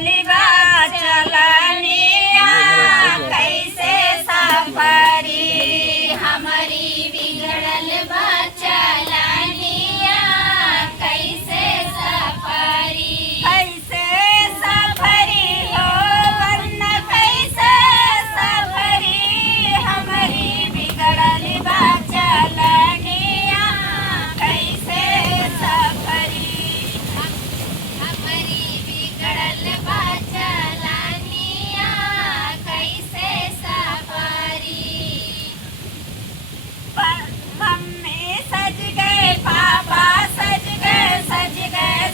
बिगड़ली बा चलनिया कैसे सफरी हमारी बिगड़ल बा चलनिया कैसे सफरी हो वरना कैसे सफरी हमारी बिगड़ल बा चलनिया कैसे सफरी हमारी बिगड़ल बा चलनिया कैसे सफरी मम्मी सज गए पापा सज गए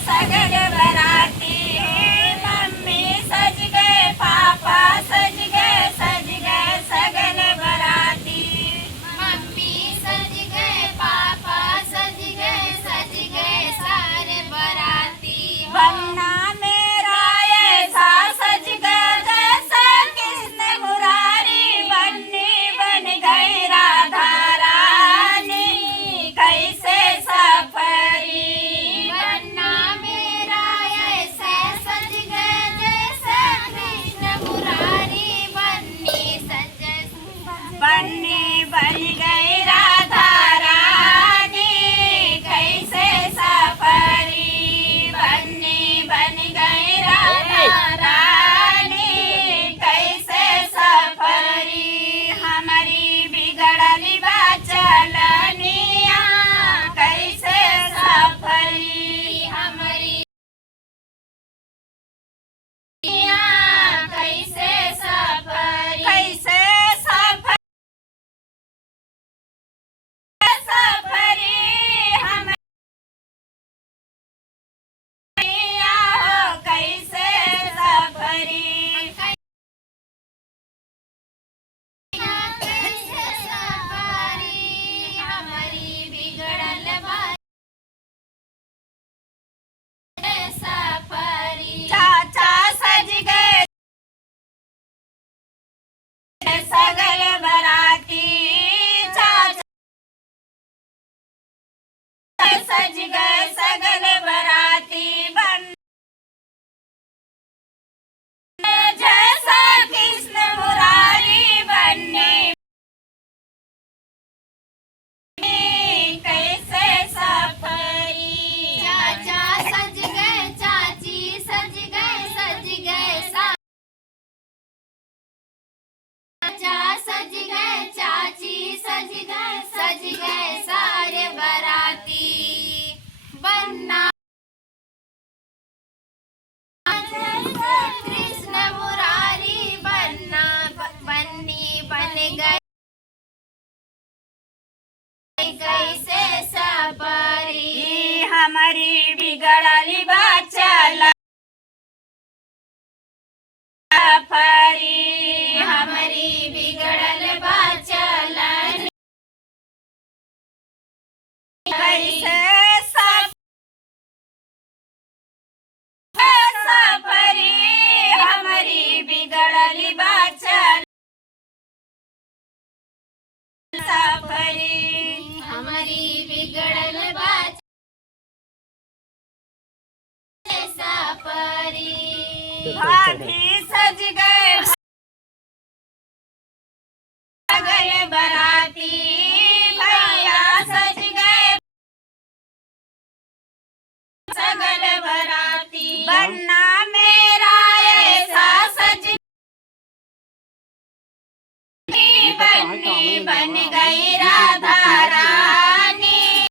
सगल बराती मम्मी सज गए पापा सज गए सगल बराती मम्मी सज गए पापा सज गए सारे बराती बनना मेरा ऐसा सज गया जैसा कृष्ण मुरारी बन्नी बन गई राधा रानी कैसे सफरी बनना मेरा ऐसा सज गया जैसा कृष्ण मुरारी बन्नी बन गई राधा रानी कैसे सफरी बन्नी बन गई राधा रानी कैसे सफरी हमारी बिगड़ली बा चलनिया कैसे सफरी हमारी कैसे सफरी सफरी हमारी कैसे सफरी कैसे सफरी हमारी बिगड़ल बा सफरी चाचा सज गए सगल बराती चाचा सज गए सगल बराती बन जैसा कृष्ण मुरारी बन्नी कैसे सफरी चाचा सज गए चाची सज गए चाचा सज गए चाची सज गए सारे बराती बनना कृष्ण मुरारी बन्नी बन गई कैसे सफरी हमारी बिगड़ली बा सफरी हमारी बिगड़ल बा चलनिया कैसे सफरी हमारी बिगड़ली बा सफरी हमारी बिगड़ल बा सफरी भाभी सज गए सगल बराती भैया सज गए सगल बराती बनना मेरा ऐसा सज बन्नी बन गई राधा रानी